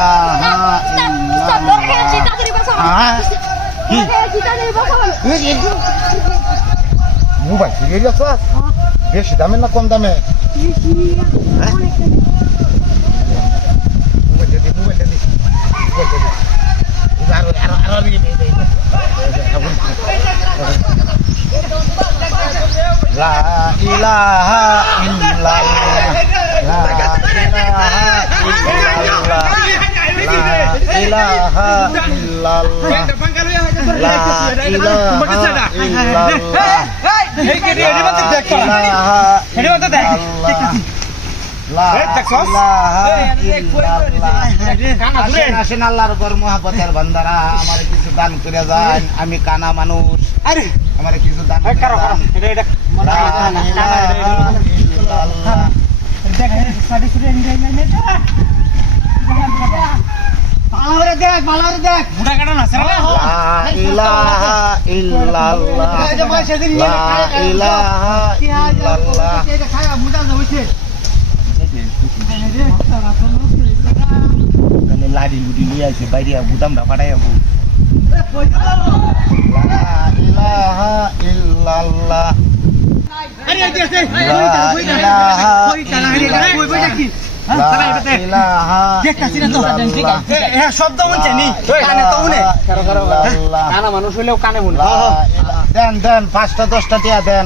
ইলাহা মোবাইল ফিরে গেছ বেশি দামে না কম দামে লা ইলাহা ইল্লাল্লাহ লা ইলাহা ইল্লাল্লাহ লা ইলাহা আসেন আল্লাহর উপর মহাপতের বান্দারা আমার কিছু দান করে যান আমি কানা মানুষ আমার কিছু দান লাড়ি লুটি লিয়ে আসে বাইরে বুদামটা ফাটাই যাবো ইলাহা ইল্লাল্লাহ মানুষ হইলেও কানে মনে দেন দেন 5টা 10টা টিয়া দেন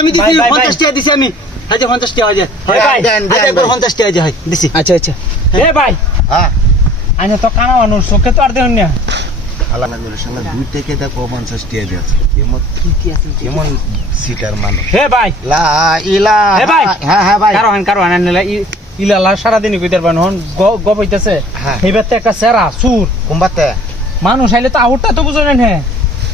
আমি দিছি 50 টিয়া দিছি আমি 50 টিয়া হয়ে দেন দেন 50 টিয়া হয় দিছি আচ্ছা আচ্ছা এ ভাই হ্যাঁ আইনা তো কানা মানুষ চোখে তো আর দেন না আল্লাহ নবীর সঙ্গে 2 থেকে দেখো 50 টিয়া দিয়েছে কেমন কি আছে কেমন সিটার মানুষ হে ভাই লা ইলাহা হে ভাই হ্যাঁ হ্যাঁ ভাই কারো আনলা ইলালা সারা দিন কইতার বান হন গপ হইতাছে হেবাতে একটা সেরা সুর কুম্বাতে মানুষ আইলে তো আউটটা তো বুঝেন না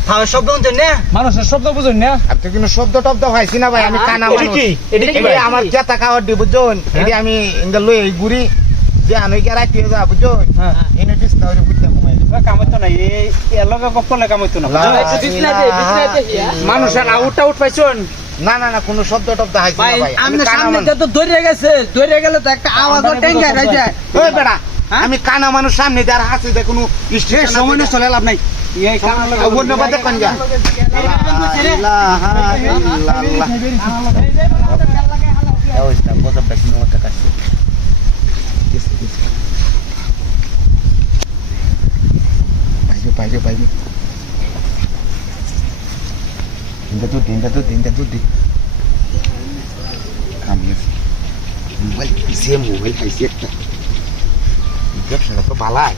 হ্যাঁ শব্দ শুনছেন না মানুষের শব্দ বুঝেন না আপনি কিন্তু শব্দ টব্দ হইছি না ভাই আমি কানা মানুষ এটা আমার জেতা খাওয়ার দি বুঝুন এডি আমি ইন্দা লই গুড়ি যে আমি কি রাখি যা বুঝুন হ্যাঁ এনে দিস না ওরে বুঝতে কমাই কাম তো না এই এলাকা কপলে কাম হইতো না মানুষের আউটটা আউট পাইছন না না না কোনো শব্দ টব্দ হাইছে না ভাই আমি সামনে তো ধরে গেলে তো একটা আওয়াজ টেঙ্গা রাই যায় ওই বেটা আমি কানা মানুষ সামনে দাঁড়া আছে দে কোনো স্টেশন সময় না চলে লাভ নাই এই কানা লাগা অন্য বাদে কোন যা ইলাহা ইল্লাল্লাহ ওই স্টাম কথা বেশি নটা কাছে বাইরে Tinta tuh di kami mobil haisiat tak? Itu sudah kepala.